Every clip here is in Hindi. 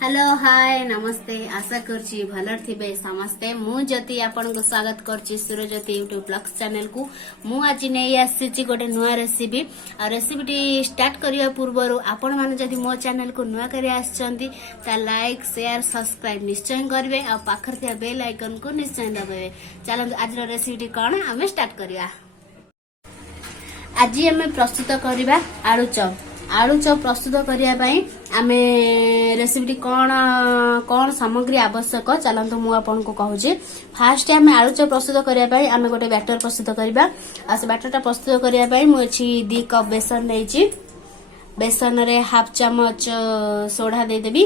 हेलो हाय नमस्ते आशा करछि भलर थिबे समस्ते मु ज्योति आपन को स्वागत करछि सूर्यज्योति यूट्यूब ब्लॉग्स चैनल को मु आज नै आसीछि गोटे नुआ रेसिपी आ रेसिपीटी स्टार्ट करिया पूर्वरु आपन माने जदि मो चैनल को नुआ करी आछंती ता लाइक शेयर सब्सक्राइब निश्चय करबे आ पाखर थिया बेल आइकन को निश्चय दबाबे। चलंतु आज रो रेसिपीटी कोन हमें स्टार्ट करिया। आज हमें प्रस्तुत करिबा आलू चॉप। आलू चॉप प्रस्तुत करिया पई आमे रेसिपी कौन कौन सामग्री आवश्यक चलंतु मु आपन को कहूची। फास्ट आमे आलू चॉप प्रस्तुत करिया पई आमे गोटे बैटर प्रस्तुत करिबा आ से बैटरटा प्रस्तुत करिया पई मु अछि 2 कप बेसन लेछि। बेसन रे हाफ चम्मच सोडा दे देबी।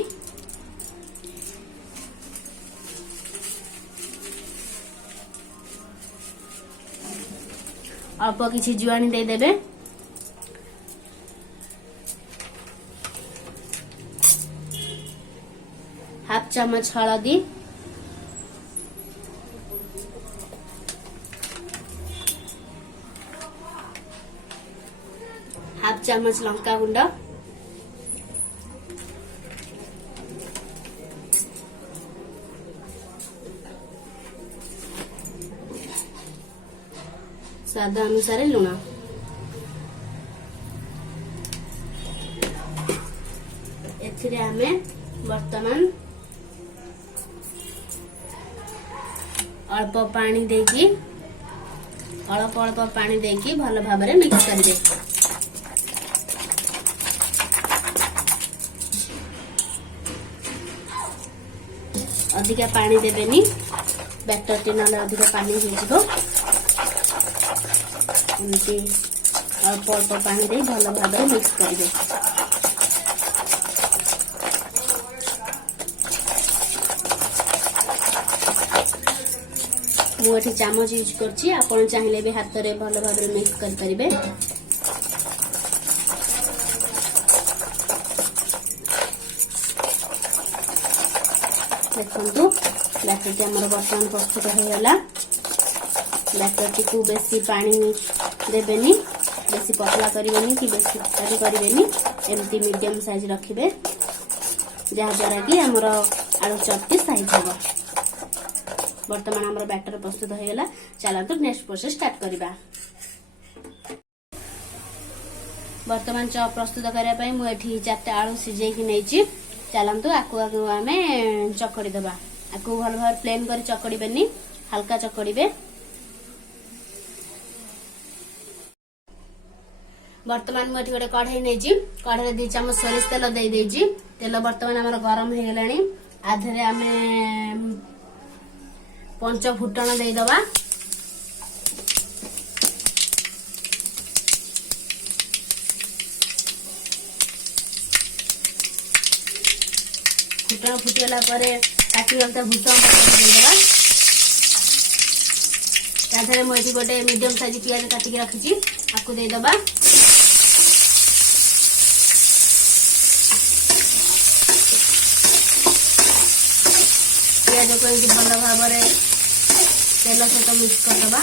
अल्प किछि जुआनी दे देबे। हाफ चम्मच हलदी, हाफ चम्मच लंका गुंड, स्वाद अनुसार लुण। एथिरे आमे वर्तमान अल्प पानी देकी अल्प अल्प पानी देकी भल भाबरे मिक्स कर दे। अधिका पानी देबेनी बैटर टी नले अधिका पानी हो जिवो। एमती अल्प अल्प पानी दे भल भाबरे मिक्स कर दे। मुझे चामच यूज करछि आपण चाहिले भी हाथ रे भल भाबरे मिक्स कर परिबे। देखंतु बैटर टी हमर बर्तन प्रस्तुत हो गला। बैटर टी को बेसी पानी देबेनी, बेसी पतला करिवेनी कि बेसी तरी करिवेनी, एमती मीडियम साइज रखिबे जहा जरा कि हमर आलू चॉप टी साइज होबो। वर्तमान हमर बैटर प्रस्तुत हो गला। चलंतु नेक्स्ट प्रोसेस स्टार्ट करिबा। वर्तमान चॉप प्रस्तुत करिया पई मु एठी 4टा आलू सिझे कि नैछि। चलंतु आकु आकु हमें चकड़ी दबा। आकु भल भार प्लेन कर चकड़ी बेनी, हल्का चकड़ीबे। वर्तमान मु एठी गोटे कढ़ाई नैछि। कढ़ाई रे 2 चम्मच सरिष तेल दे देछि। तेल वर्तमान हमर गरम हे गेलानी। आधरे हमें पंच फुटण दे दबा। फुटण फुटिला परे काटी गलता भुसम दे दबा। ताधरे मोइति गोटे मीडियम साइज प्याज काटी के रखिछि आकु दे दबा। प्याज को एंति भल भाबरे तेल सहित मिक्स कर दबा।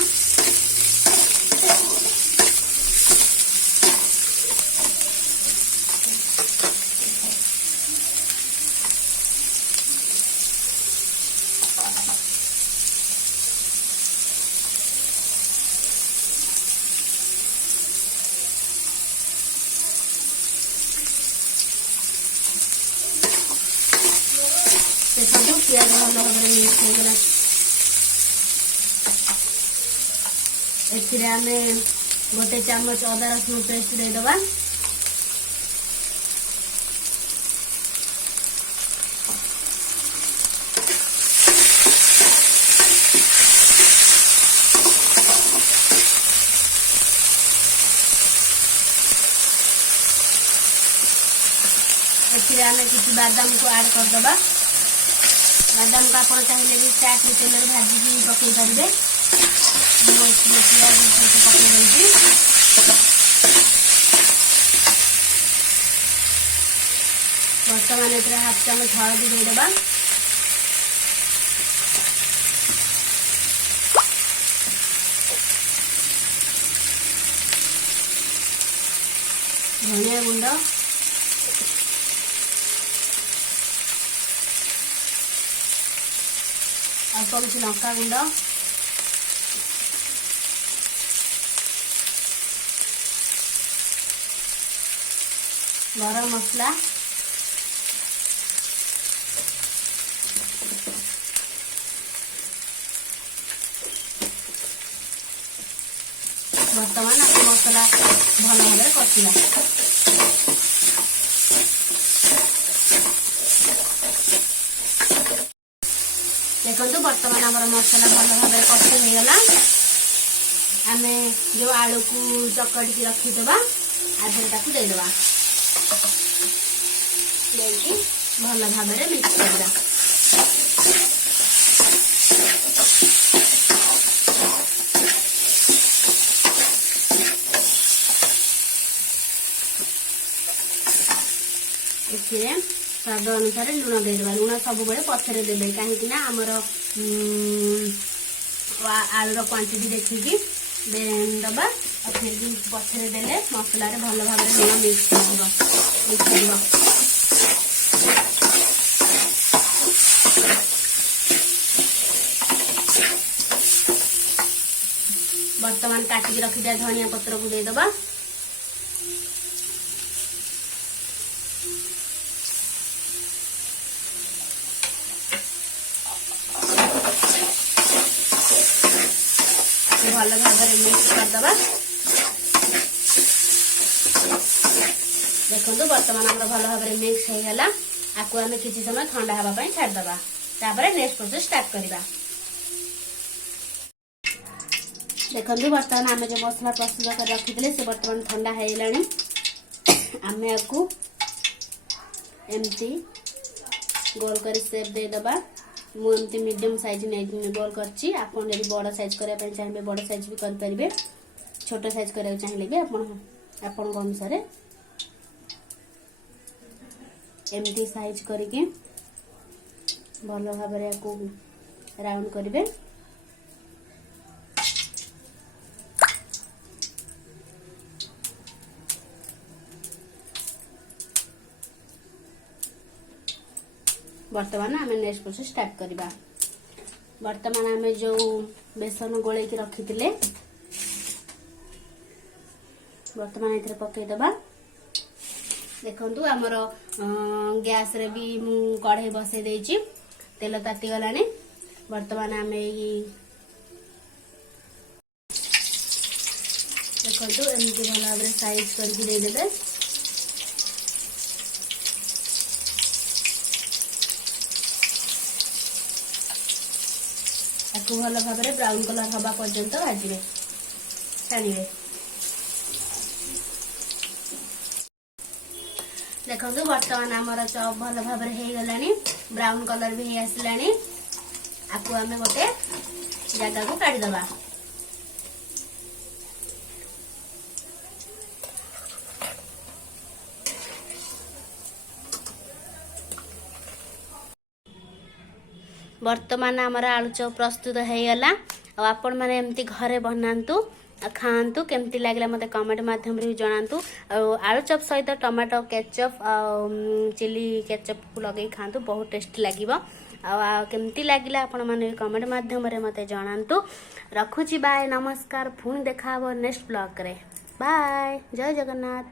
देखो प्याज भल भाबरे मिक्स हो गला। एथिरे आमे गोटे चम्मच अदा रसुन पेस्ट दे दबा। एथिरे आमे किछि बादाम को ऐड कर दबा। बादाम का आपण चाहिले भी चाट रे तेल भाजी की पकई परिबे। मो प्याज से पकई देछि। वर्तमान एतरे हाफ चम्मच हळदी दे दबा। धनिया गुंड अल्प किसी लंका गुंड, गरम मसला, बर्तमान आप मसला भल भाव कषिया। देखो बर्तमान आम मसला भल भाव कषि हो गला। आम जो आलू को चकड़ी रखीदबा आधे ताकू देदबा, भल भाव मिक्स करवा। स्वाद अनुसार लुण देदेबा। लुण सब बेले पछरे देबे कहीं आमर आलूर क्वांटिटी देखिकी दबा और फिर भी पछरे देले मसला रे भल भाव लुण मिक्स कर। वर्तमान काटिकी रखी दिया धनिया पत्र को देदबा। भल भाव मिक्स करदबा। देखो बर्तमान आम भल भाव मिक्स हो गला। आपको आम किसी समय ठंडा हाँवाई छाड़दबा, तापर नेक्स्ट प्रोसेस स्टार्ट करवा। देखो बर्तमान आम जो मसला प्रस्तुत कर रखी से बर्तमान ठंडा हो गलानी। आम आपको एमती गोल कर शेप देदबा। मुझे मीडियम साइज नहीं गोल करची। आप बड़ साइज करने चाहिए बड़ साइज भी करेंगे, छोट साइज करने चाहिए भी आपण अनुसार एमती साइज करके भल भाव राउंड करेंगे। वर्तमान आम नेक्स्ट प्रोसेस स्टार्ट करवा। वर्तमान आम जो बेसन गोले रखी थे वर्तमान ए पकईदबा। देखु आमर गैस रे भी कढ़ई बसई देची, तेल ताती गलानी। वर्तमान आम देखु एमती भल भाव साइज करके देदेबे। भल भाव ब्राउन कलर हवा पर्यंत भाजबे छाणिबे। देखो बर्तमान आमर चॉप भल भाव हो गलानी, ब्राउन कलर भी हो आसलानी। आपको आम गोटे जगह को काढ़ीदबा। वर्तमान आमर आलू चॉप प्रस्तुत हो गला। आपण मैंने एमती घरे बनातु खातु केमती लगे मत कमेंट माध्यम रे जनातु। आलू चॉप सहित टमाटो केचप चिली केचप को लगे खातु, बहुत टेस्टी लगे। केमती लगे आपण मैंने कमेंट माध्यम रे मत जनातु। रखुची बाय, नमस्कार। पुणी देखा नेक्स्ट ब्लॉग रे। बाय, जय जगन्नाथ।